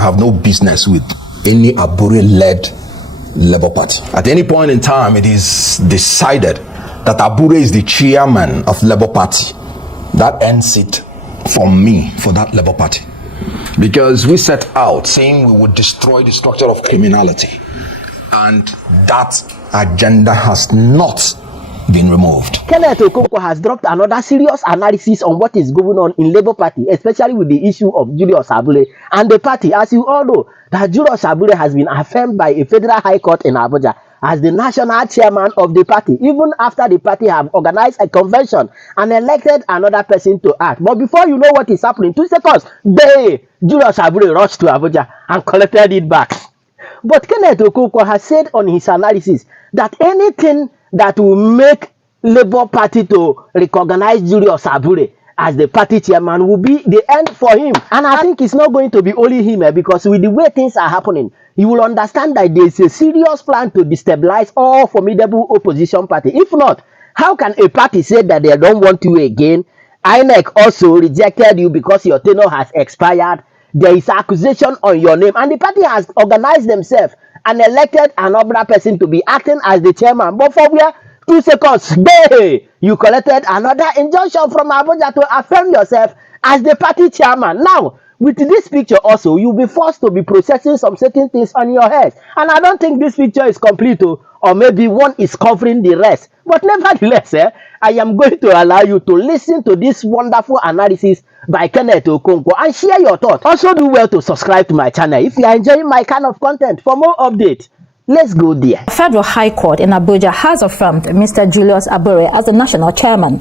I have no business with any Abure-led Labour Party. At any point in time, it is decided that Abure is the chairman of Labour Party. That ends it for me, for that Labour Party. Because we set out saying we would destroy the structure of criminality, and that agenda has not been removed. Kenneth Okonkwo has dropped another serious analysis on what is going on in Labour Party, especially with the issue of Julius Abure and the party. As you all know, that Julius Abure has been affirmed by a federal high court in Abuja as the national chairman of the party, even after the party have organized a convention and elected another person to act. But before you know what is happening, 2 seconds, Julius Abure rushed to Abuja and collected it back. But Kenneth Okonkwo has said on his analysis that anything that will make Labour Party to recognize Julius Abure as the party chairman will be the end for him. And I think it's not going to be only him, because with the way things are happening, you will understand that there is a serious plan to destabilize all formidable opposition party. If not, how can a party say that they don't want you again? INEC also rejected you because your tenure has expired. There is accusation on your name, and the party has organized themselves and elected another person to be acting as the chairman. But for where 2 seconds, you collected another injunction from Abuja to affirm yourself as the party chairman. Now, with this picture also, you'll be forced to be processing some certain things on your head. And I don't think this picture is complete, or maybe one is covering the rest. But nevertheless, I am going to allow you to listen to this wonderful analysis by Kenneth Okonkwo and share your thoughts. Also do well to subscribe to my channel if you are enjoying my kind of content. For more updates, let's go there. Federal High Court in Abuja has affirmed Mr. Julius Abure as the national chairman.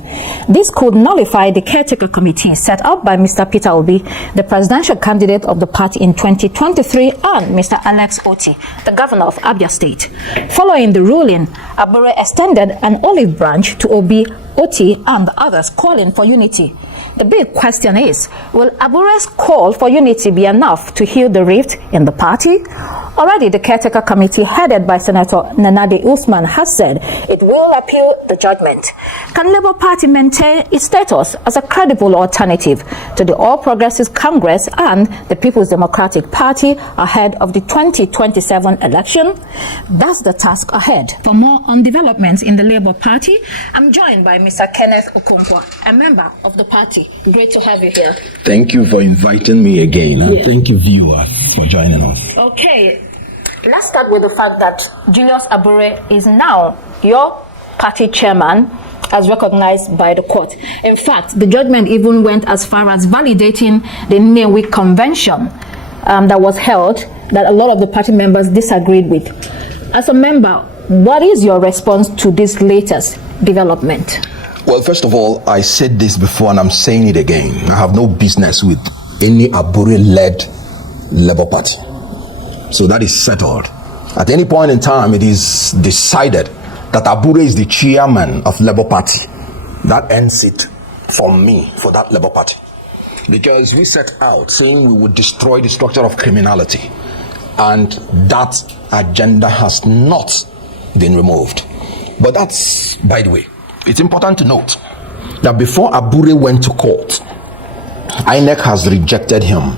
This could nullify the caretaker committee set up by Mr. Peter Obi, the presidential candidate of the party in 2023, and Mr. Alex Oti, the governor of Abia State. Following the ruling, Abure extended an olive branch to Obi, Oti, and the others, calling for unity. The big question is, will Abure's call for unity be enough to heal the rift in the party? Already, the caretaker committee headed by Senator Nanade Usman has said it will appeal the judgment. Can Labour Party maintain its status as a credible alternative to the All Progressives Congress and the People's Democratic Party ahead of the 2027 election? That's the task ahead. For more on developments in the Labour Party, I'm joined by Mr. Kenneth Okonkwo, a member of the party. Great to have you here. Thank you for inviting me again, and thank you, viewers, for joining us. Okay, let's start with the fact that Julius Abure is now your party chairman, as recognized by the court. In fact, the judgment even went as far as validating the Nnewi Convention that was held, that a lot of the party members disagreed with. As a member, what is your response to this latest development? Well, first of all, I said this before and I'm saying it again. I have no business with any Abure-led Labour Party. So that is settled. At any point in time, it is decided that Abure is the chairman of Labour Party. That ends it for me, for that Labour Party. Because we set out saying we would destroy the structure of criminality, and that agenda has not been removed. But that's, by the way, it's important to note that before Abure went to court, INEC has rejected him.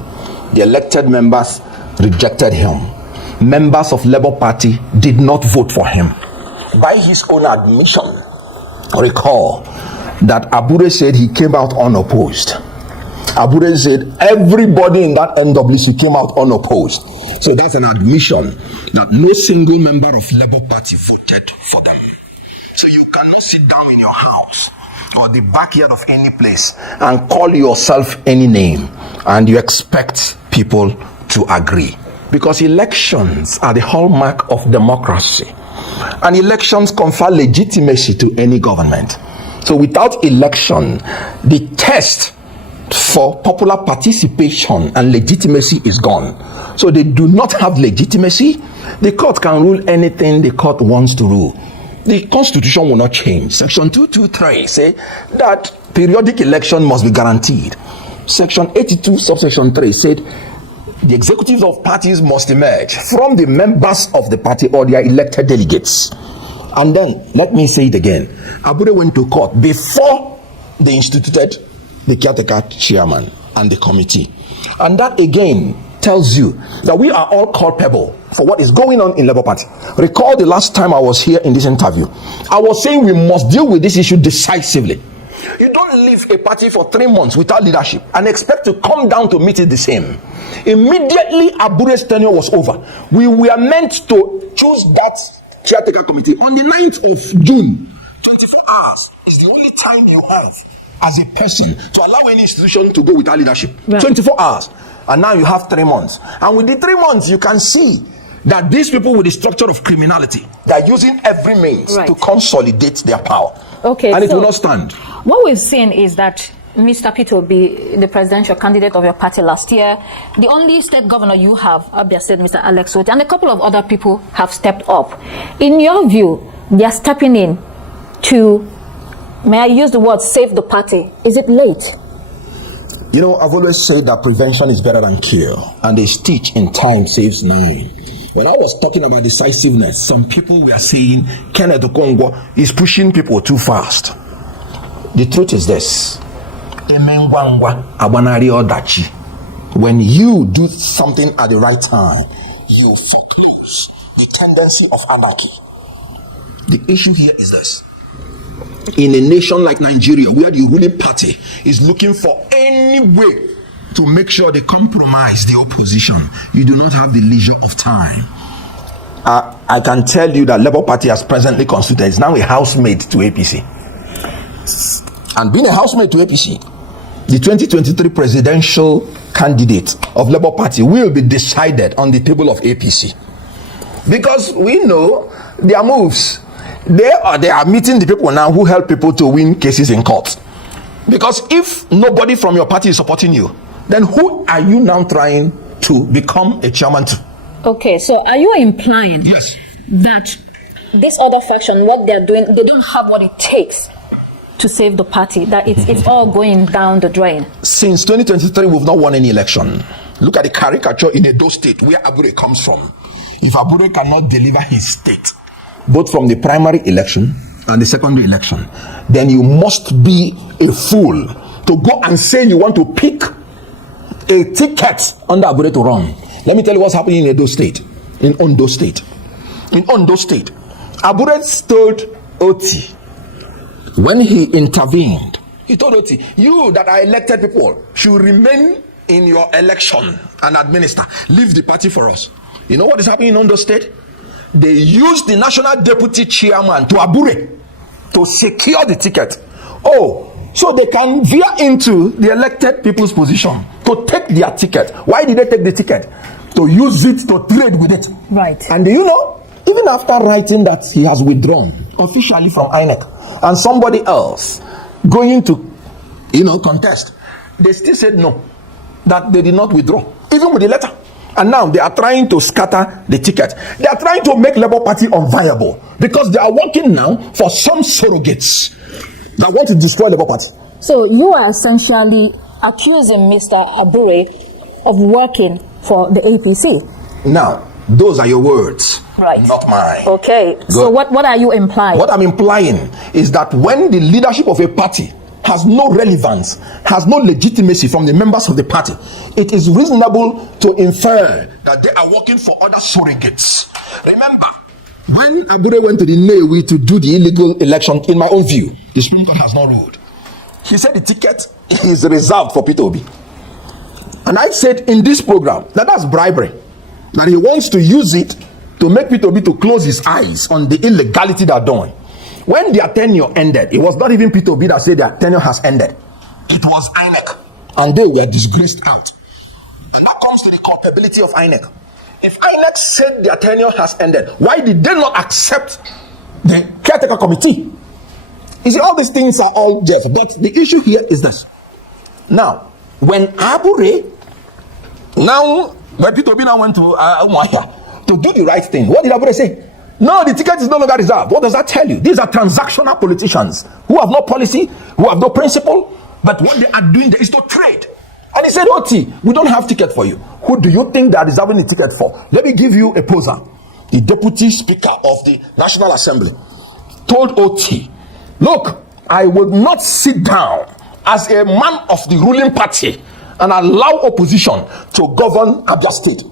The elected members rejected him. Members of Labour Party did not vote for him. By his own admission, recall that Abure said he came out unopposed. Abure said everybody in that NWC came out unopposed. So that's an admission that no single member of Labour Party voted for them. So you cannot sit down in your house or the backyard of any place and call yourself any name and you expect people to agree. Because elections are the hallmark of democracy. And elections confer legitimacy to any government. So without election, the test for popular participation and legitimacy is gone. So they do not have legitimacy. The court can rule anything the court wants to rule. The constitution will not change. Section 223 say that periodic election must be guaranteed. Section 82 subsection 3 said the executives of parties must emerge from the members of the party or their elected delegates. And then, let me say it again, Abure went to court before they instituted the caretaker chairman and the committee. And that again tells you that we are all culpable for what is going on in Labour Party. Recall the last time I was here in this interview, I was saying we must deal with this issue decisively. You don't leave a party for 3 months without leadership and expect to come down to meet it the same. Immediately Abure's tenure was over, we were meant to choose that caretaker committee on the 9th of June. 24 hours is the only time you have as a person to allow any institution to go without leadership. Right. 24 hours. And now you have 3 months. And with the 3 months, you can see that these people with the structure of criminality, they're using every means to consolidate their power. Okay, and it will not stand. What we've seen is that Mr. Peter will be the presidential candidate of your party last year. The only state governor you have, Abure said, Mr. Alex Oti, and a couple of other people have stepped up. In your view, they are stepping in to, may I use the word, save the party. Is it late? You know, I've always said that prevention is better than cure, and a stitch in time saves 9. When I was talking about decisiveness, some people were saying Kenneth Okonkwo is pushing people too fast. The truth is this: when you do something at the right time, you foreclose the tendency of anarchy. The issue here is this: in a nation like Nigeria, where the ruling party is looking for any way to make sure they compromise the opposition, you do not have the leisure of time. I can tell you that Labour Party has presently constituted is now a housemate to APC. And being a housemate to APC, the 2023 presidential candidate of Labour Party will be decided on the table of APC. Because we know their moves. They are meeting the people now who help people to win cases in court. Because if nobody from your party is supporting you, then who are you now trying to become a chairman to? Okay, so are you implying that this other faction, what they're doing, they don't have what it takes to save the party, that it's all going down the drain? Since 2023, we've not won any election. Look at the caricature in Edo State, where Abure comes from. If Abure cannot deliver his state, both from the primary election and the secondary election, then you must be a fool to go and say you want to pick a ticket under Abure to run. Let me tell you what's happening in Edo State, in Ondo State. In Ondo State, Abure told Oti, when he intervened, he told Oti, you that are elected people should remain in your election and administer. Leave the party for us. You know what is happening in Ondo State? They used the national deputy chairman to Abure to secure the ticket. Oh, so they can veer into the elected people's position to take their ticket. Why did they take the ticket? To use it to trade with it. Right. And do you know, even after writing that he has withdrawn officially from INEC and somebody else going to, contest, they still said no, that they did not withdraw, even with the letter. And now they are trying to scatter the ticket. They are trying to make Labour Party unviable because they are working now for some surrogates that want to destroy Labour Party. So you are essentially accusing Mr. Abure of working for the APC. Now, those are your words, not mine. Okay. Good. So what are you implying? What I'm implying is that when the leadership of a party has no relevance, has no legitimacy from the members of the party, it is reasonable to infer that they are working for other surrogates. Remember, when Abure went to the Nnewi to do the illegal election, in my own view, the Supreme Court has not ruled. He said the ticket is reserved for Peter Obi. And I said in this program that that's bribery, that he wants to use it to make Peter Obi to close his eyes on the illegality they're doing. When their tenure ended, it was not even Peter Obi that said their tenure has ended. It was INEC. And they were disgraced out. And that comes to the culpability of INEC. If INEC said their tenure has ended, why did they not accept the caretaker committee? You see, all these things are all Jeff. But the issue here is this. Now, when Abure, when Peter Obi now went to Umuahia to do the right thing, what did Abure say? No, the ticket is no longer reserved. What does that tell you? These are transactional politicians who have no policy, who have no principle, but what they are doing there is to trade. And he said, Oti, we don't have ticket for you. Who do you think they are reserving the ticket for? Let me give you a poser. The deputy speaker of the National Assembly told Oti, look, I will not sit down as a man of the ruling party and allow opposition to govern Abia State.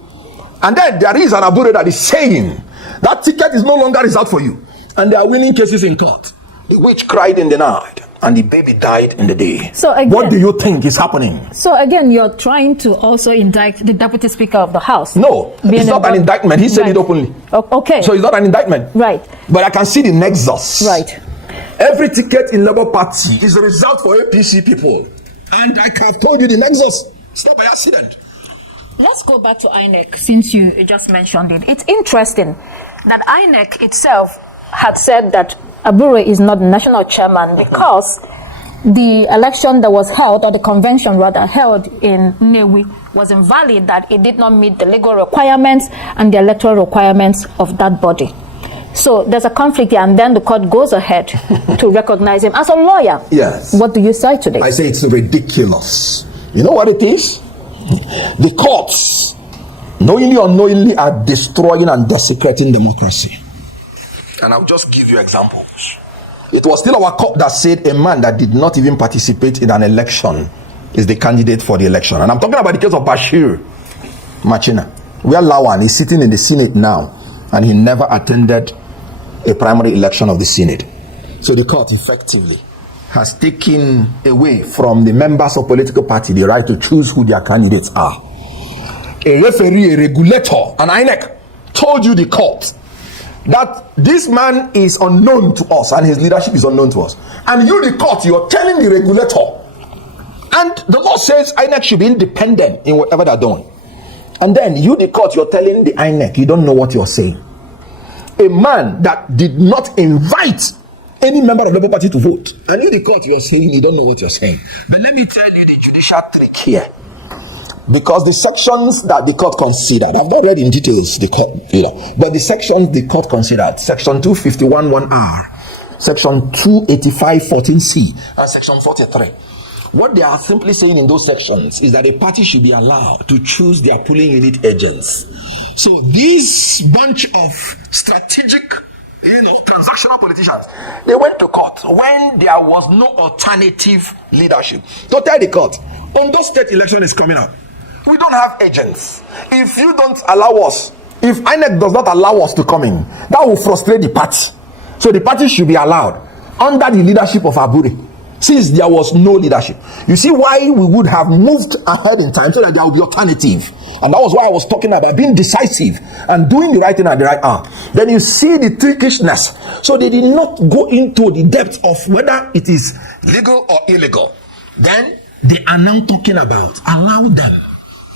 And then there is an Abure that is saying that ticket is no longer reserved for you. And they are winning cases in court. The witch cried in the night and the baby died in the day. So again, what do you think is happening? So again, you're trying to also indict the Deputy Speaker of the House. No, it's not an indictment. He said it openly. Okay. So it's not an indictment. Right. But I can see the nexus. Right. Every ticket in Labour Party is a result for APC people. And I have told you the nexus. It's not by accident. Let's go back to INEC, since you just mentioned it. It's interesting that INEC itself had said that Abure is not the national chairman because the election that was held, or the convention rather, held in Nnewi was invalid, that it did not meet the legal requirements and the electoral requirements of that body. So there's a conflict here, and then the court goes ahead to recognize him as a lawyer. Yes. What do you say today? I say it's ridiculous. You know what it is? The courts, knowingly or unknowingly, are destroying and desecrating democracy. And I'll just give you examples. It was still our court that said a man that did not even participate in an election is the candidate for the election. And I'm talking about the case of Bashir Machina, where Lawan is sitting in the Senate now, and he never attended a primary election of the Senate. So the court effectively has taken away from the members of political party the right to choose who their candidates are. A referee, a regulator, an INEC told you, the court, that this man is unknown to us and his leadership is unknown to us. And you, the court, you're telling the regulator. And the law says INEC should be independent in whatever they're doing. And then you, the court, you're telling the INEC you don't know what you're saying. A man that did not invite any member of the Labour Party to vote, and you, the court, you're saying you don't know what you're saying. But let me tell you the judicial trick here. Because the sections that the court considered, I've not read in details the court, but the sections the court considered, section 251 1R, section 285 14C, and section 43. What they are simply saying in those sections is that a party should be allowed to choose their polling unit agents. So this bunch of strategic, transactional politicians, they went to court when there was no alternative leadership to tell the court, Ondo State election is coming up. We don't have agents. If you don't allow us, if INEC does not allow us to come in, that will frustrate the party. So the party should be allowed under the leadership of Abure, since there was no leadership. You see why we would have moved ahead in time, so that there will be alternative. And that was why I was talking about being decisive and doing the right thing at the right hour. Then you see the trickishness. So they did not go into the depth of whether it is legal or illegal. Then they are now talking about allow them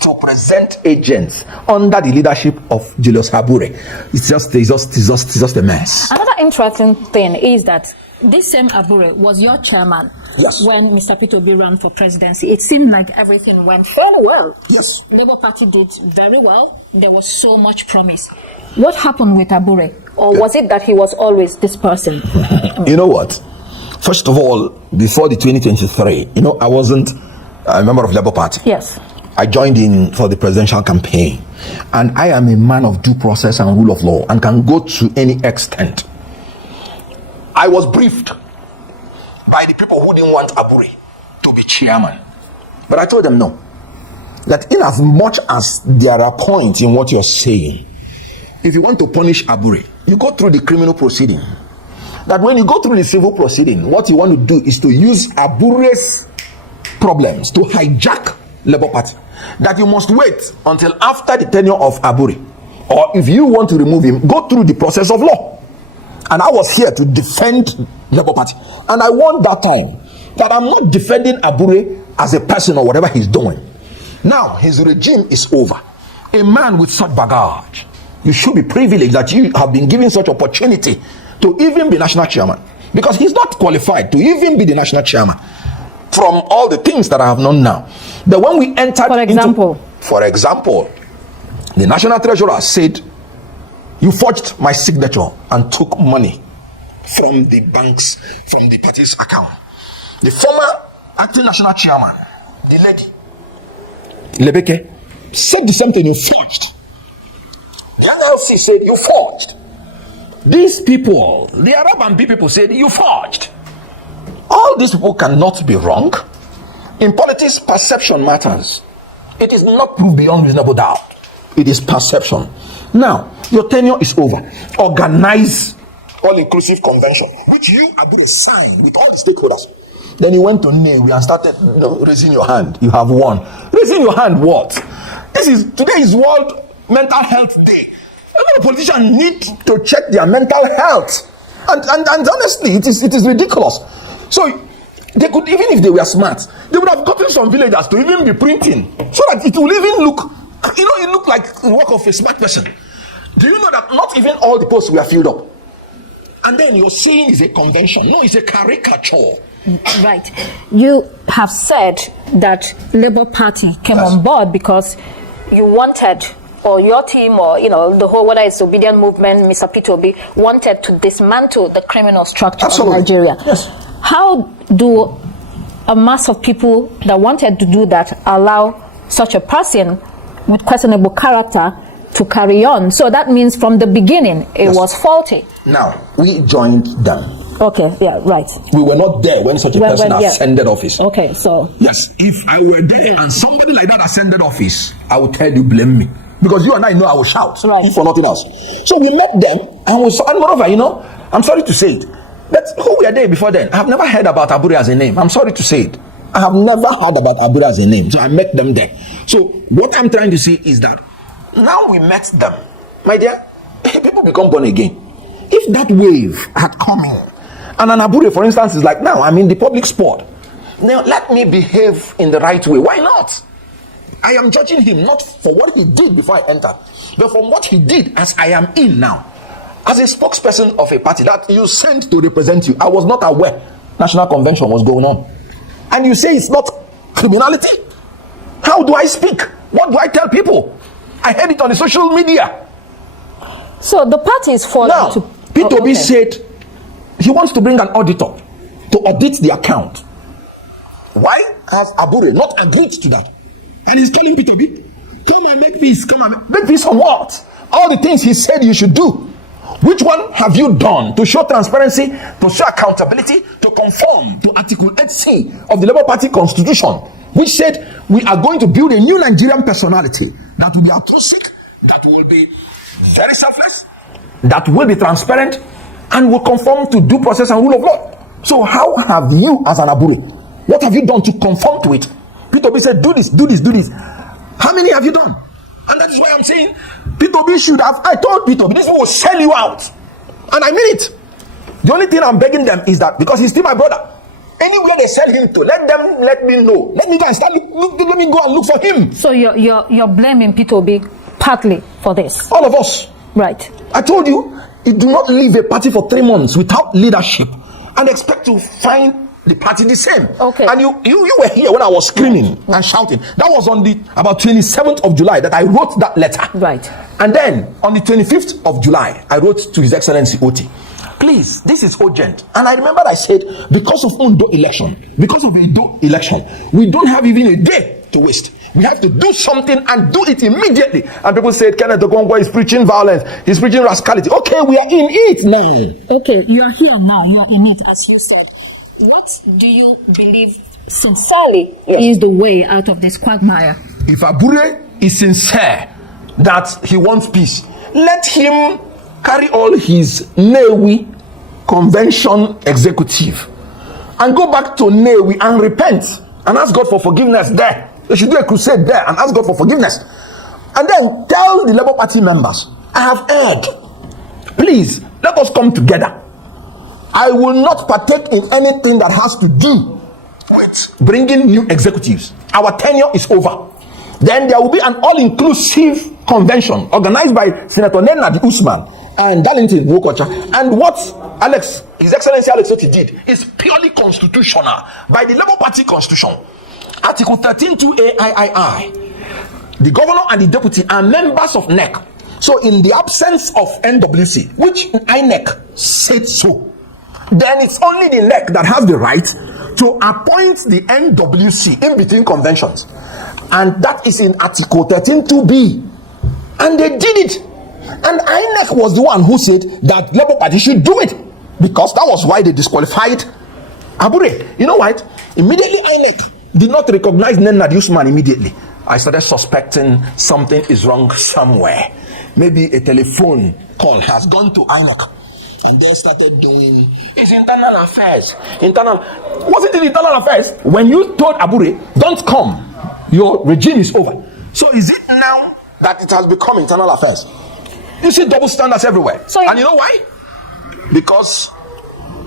to present agents under the leadership of Julius Abure. It's just a mess. Another interesting thing is that this same Abure was your chairman. Yes. When Mr. Peter Obi ran for presidency. It seemed like everything went fairly well. Yes. Labour Party did very well. There was so much promise. What happened with Abure? Or was it that he was always this person? You know what? First of all, before the 2023, I wasn't a member of Labour Party. Yes. I joined in for the presidential campaign. And I am a man of due process and rule of law and can go to any extent. I was briefed by the people who didn't want Abure to be chairman. But I told them no. That in as much as there are points in what you're saying, if you want to punish Abure, you go through the criminal proceeding. That when you go through the civil proceeding, what you want to do is to use Abure's problems to hijack Labour Party. That you must wait until after the tenure of Abure. Or if you want to remove him, go through the process of law. And I was here to defend Labour Party. And I warned that time that I'm not defending Abure as a person or whatever he's doing. Now, his regime is over. A man with such baggage, you should be privileged that you have been given such opportunity to even be national chairman. Because he's not qualified to even be the national chairman from all the things that I have known now. But when we entered For example, the national treasurer said, you forged my signature and took money from the banks, from the party's account. The former acting national chairman, the lady, Lebeke, said the same thing, you forged. The NLC said, you forged. These people, the Arab and B people said, you forged. All these people cannot be wrong. In politics, perception matters. It is not proof beyond reasonable doubt. It is perception. Now, your tenure is over. Organize all-inclusive convention, which you Abure signed with all the stakeholders. Then you went to Newi and started raising your hand. You have won. Raising your hand, what? Today is World Mental Health Day. A lot of politicians need to check their mental health. And honestly, it is ridiculous. So they could, even if they were smart, they would have gotten some villagers to even be printing, so that it will even look, it look like the work of a smart person. Do you know that not even all the posts were filled up? And then you're saying it's a convention. No, it's a caricature. Right. You have said that Labour Party came on board because you wanted, or your team, or the whole, whether it's obedient movement, Mr. Peter Obi, wanted to dismantle the criminal structure of Nigeria. Yes. How do a mass of people that wanted to do that allow such a person with questionable character to carry on? So that means from the beginning it was faulty. Now, we joined them. Okay, yeah, right. We were not there when such a person ascended office. Okay, so... Yes, if I were there and somebody like that ascended office, I would tell you, blame me. Because you and I know I will shout, if for nothing else. So we met them, and moreover, I'm sorry to say it, but who were there before then? I have never heard about Abure as a name. I'm sorry to say it. I have never heard about Abure as a name. So I met them there. So what I'm trying to say is that now we met them. My dear, people become born again. If that wave had come in, and an Abure, for instance, is like, now I'm in the public sport. Now let me behave in the right way. Why not? I am judging him not for what he did before I entered, but from what he did as I am in now. As a spokesperson of a party that you sent to represent you, I was not aware National Convention was going on. And you say it's not criminality? How do I speak? What do I tell people? I heard it on the social media. So the party is falling now, to... Peter Obi said he wants to bring an auditor to audit the account. Why has Abure not agreed to that? And he's telling Peter Obi, come and make peace. Come and make peace on what? All the things he said you should do. Which one have you done to show transparency, to show accountability, to conform to Article 8C of the Labour Party Constitution, which said we are going to build a new Nigerian personality that will be altruistic, that will be very selfless, that will be transparent, and will conform to due process and rule of law. So how have you, as an Abure, what have you done to conform to it? Peter Obi said, do this, do this, do this. How many have you done? And that is why I'm saying Peter Obi should have. I told Peter Obi, this will sell you out. And I mean it. The only thing I'm begging them is that, because he's still my brother, anywhere they sell him to, let me know. Let me go and let me go and look for him. So you're blaming Peter Obi partly for this? All of us. Right. I told you, you do not leave a party for 3 months without leadership and expect to find the party the same. Okay. And you were here when I was screaming and shouting. That was on the about 27th of July that I wrote that letter. Right. And then on the 25th of July, I wrote to His Excellency Oti, please, this is urgent. And I remember I said, because of Edo election, we don't have even a day to waste. We have to do something and do it immediately. And people said, Kenneth Okonkwo is preaching violence. He's preaching rascality. Okay, we are in it now. Okay, you're here now. You're in it, as you said. What do you believe sincerely is the way out of this quagmire? If Abure is sincere that he wants peace, let him carry all his Newi convention executive and go back to Newi and repent and ask God for forgiveness there. They should do a crusade there and ask God for forgiveness. And then tell the Labour Party members, I have erred. Please, let us come together. I will not partake in anything that has to do with bringing new executives. Our tenure is over. Then there will be an all-inclusive convention organized by Senator Nenadi Usman and Darlington Wokocha. And what His Excellency Alex Oti did is purely constitutional by the Labour Party Constitution. Article 13(2) AIII. The governor and the deputy are members of NEC. So in the absence of NWC, which INEC said so, then it's only the NEC that has the right to appoint the NWC in between conventions. And that is in Article 13(2)B. And they did it. And INEC was the one who said that Labour Party should do it, because that was why they disqualified Abure. You know what? Immediately INEC did not recognize Nenad Usman immediately. I started suspecting something is wrong somewhere. Maybe a telephone call has gone to INEC. And then started doing it's internal affairs. Wasn't it internal affairs? When you told Abure, don't come, your regime is over. So is it now that it has become internal affairs? You see double standards everywhere. And you know why? Because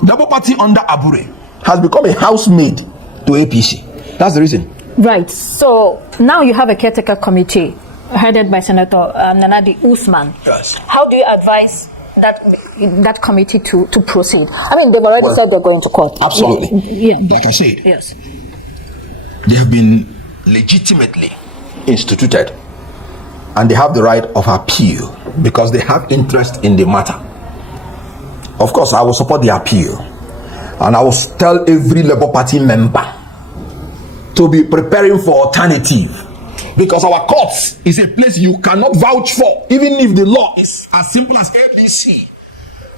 Labour Party under Abure has become a housemaid to APC. That's the reason. Right. So now you have a caretaker committee headed by Senator Nenad Usman. Yes. How do you advise that committee to proceed? I mean, they've already said they're going to court. Absolutely. Yeah. Like I said. Yes. They have been legitimately instituted, and they have the right of appeal because they have interest in the matter. Of course, I will support the appeal, and I will tell every Labour Party member to be preparing for alternative, because our courts is a place you cannot vouch for, even if the law is as simple as ABC.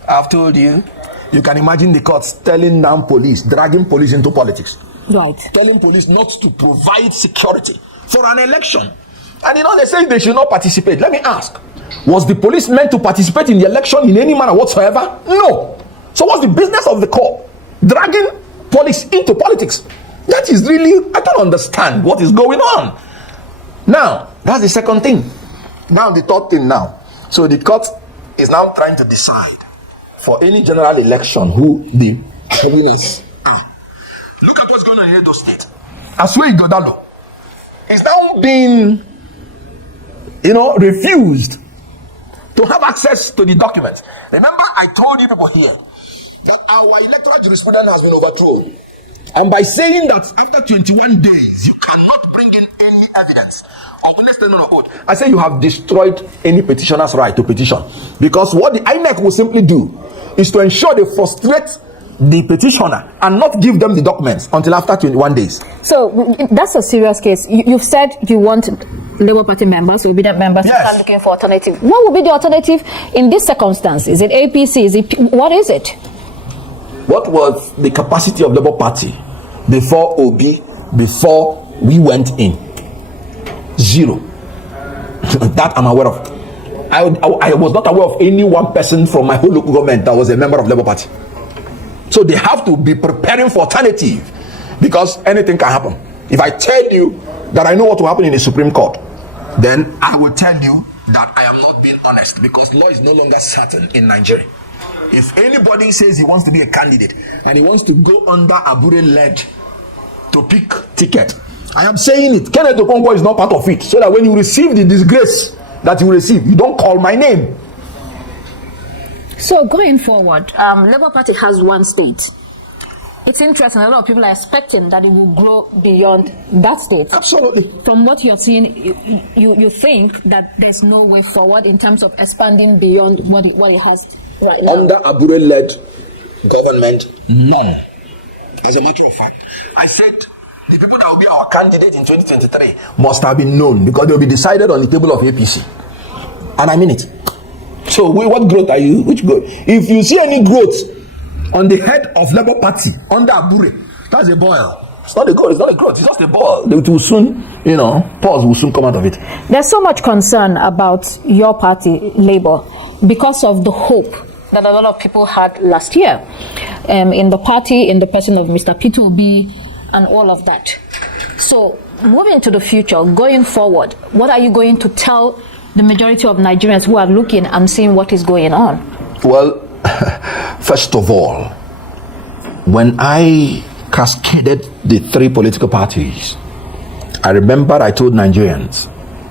I've told you, you can imagine the courts telling down police, dragging police into politics. Right. Telling police not to provide security for an election. And they say they should not participate. Let me ask, was the police meant to participate in the election in any manner whatsoever? No. So what's the business of the court? Dragging police into politics. That is really, I don't understand what is going on. Now, that's the second thing. Now the third thing now. So the court is now trying to decide for any general election who the winners are. Look at what's going on in Edo State. Asue Godalo is now being, refused to have access to the documents. Remember, I told you people here that our electoral jurisprudence has been overthrown. And by saying that after 21 days, you cannot bring in any evidence of witness statement or oath, I say you have destroyed any petitioner's right to petition. Because what the INEC will simply do is to ensure they frustrate the petitioner and not give them the documents until after 21 days. So that's a serious case. You've said you want Labour Party members, obedient members, to start looking for alternative. What would be the alternative in this circumstance? Is it APC? What is it? What was the capacity of Labour Party before before we went in? Zero. That I'm aware of. I was not aware of any one person from my whole local government that was a member of Labour Party. So they have to be preparing for alternative, because anything can happen. If I tell you that I know what will happen in the Supreme Court, then I will tell you that I am not being honest, because law is no longer certain in Nigeria. If anybody says he wants to be a candidate and he wants to go under Abure led to pick ticket, I am saying it, Kenneth Okonkwo is not part of it, so that when you receive the disgrace that you receive, you don't call my name. So going forward, Labour Party has one state. It's interesting, a lot of people are expecting that it will grow beyond that state. Absolutely. From what you're seeing, you think that there's no way forward in terms of expanding beyond what it has right now? Under Abure-led government, none. As a matter of fact, I said the people that will be our candidate in 2023 must have been known, because they will be decided on the table of APC. And I mean it. So what growth are you? Which growth? If you see any growth on the head of Labour Party under Abure, that's a boil. It's not a growth, it's not a growth, it's just a boil. It will soon, pause will soon come out of it. There's so much concern about your party, Labour, because of the hope that a lot of people had last year in the party, in the person of Mr. Peter Obi and all of that. So moving to the future, going forward, what are you going to tell the majority of Nigerians who are looking and seeing what is going on? Well, first of all, when I cascaded the three political parties, I remember I told Nigerians,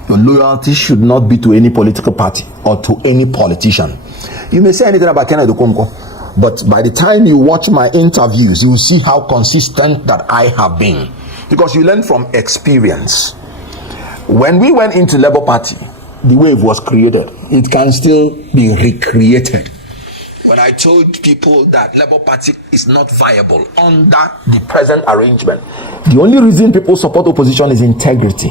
your loyalty should not be to any political party or to any politician. You may say anything about Kenneth Okonkwo, but by the time you watch my interviews, you will see how consistent that I have been, because you learn from experience. When we went into Labour Party, the wave was created. It can still be recreated. When I told people that Labour Party is not viable under the present arrangement, the only reason people support opposition is integrity.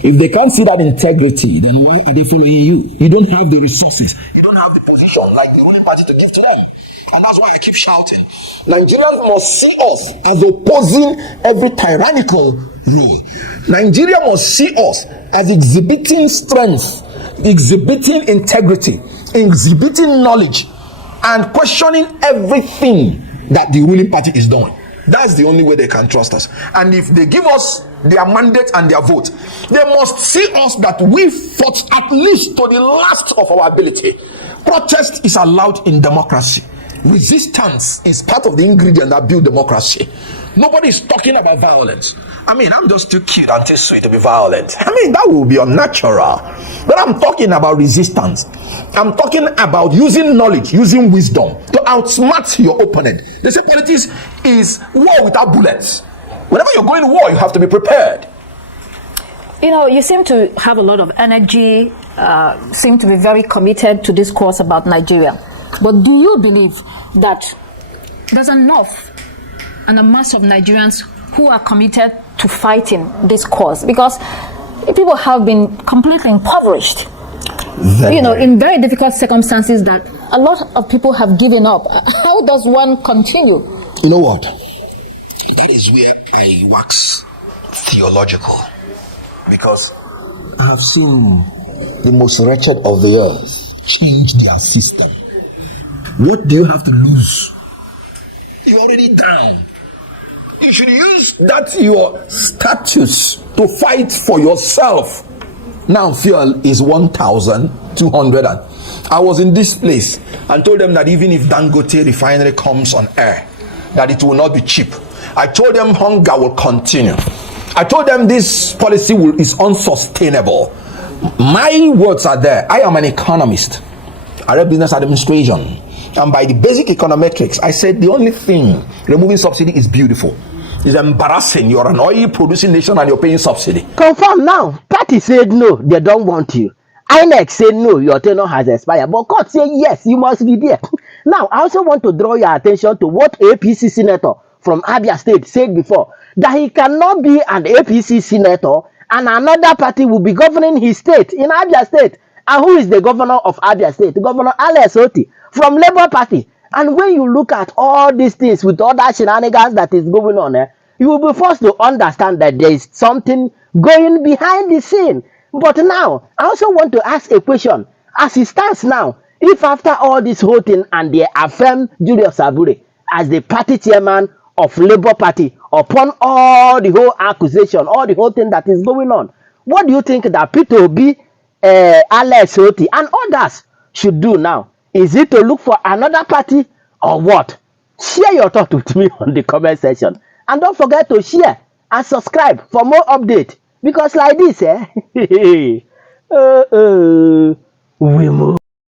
If they can't see that integrity, then why are they following you? You don't have the resources. You don't have the position like the ruling party to give to them. And that's why I keep shouting. Nigerians must see us as opposing every tyrannical rule. Nigeria must see us as exhibiting strength, exhibiting integrity, exhibiting knowledge, and questioning everything that the ruling party is doing. That's the only way they can trust us. And if they give us their mandate and their vote, they must see us that we fought at least to the last of our ability. Protest is allowed in democracy. Resistance is part of the ingredient that build democracy. Nobody is talking about violence. I mean, I'm just too cute and too sweet to be violent. I mean, that will be unnatural. But I'm talking about resistance. I'm talking about using knowledge, using wisdom to outsmart your opponent. They say politics is war without bullets. Whenever you're going to war, you have to be prepared. You know, you seem to have a lot of energy, seem to be very committed to this course about Nigeria. But do you believe that there's enough and a mass of Nigerians who are committed to fighting this cause? Because people have been completely impoverished, in very difficult circumstances that a lot of people have given up. How does one continue? You know what? That is where I wax theological. Because I have seen the most wretched of the earth change their system. What do you have to lose? You're already down. You should use that your status to fight for yourself. Now fuel is 1,200. I was in this place and told them that even if Dangote refinery comes on air, that it will not be cheap. I told them hunger will continue. I told them this policy is unsustainable. My words are there. I am an economist. I read business administration. And by the basic econometrics, I said the only thing removing subsidy is beautiful. It's embarrassing. You're an oil producing nation and you're paying subsidy. Confirm now. Party said no, they don't want you. INEC said no, your tenure has expired. But court said yes, you must be there. Now, I also want to draw your attention to what APC senator from Abia State said before, that he cannot be an APC senator and another party will be governing his state in Abia State. And who is the governor of Abia State? Governor Alex Oti from Labour Party. And when you look at all these things with all that shenanigans that is going on, you will be forced to understand that there is something going behind the scene. But now, I also want to ask a question. As it stands now, if after all this whole thing and they affirm Julius Abure as the party chairman of Labour Party upon all the whole accusation, all the whole thing that is going on, what do you think that Peter Obi, Alex Oti and others should do now? Is it to look for another party or what? Share your thought with me on the comment section. And don't forget to share and subscribe for more updates. Because like this, we move.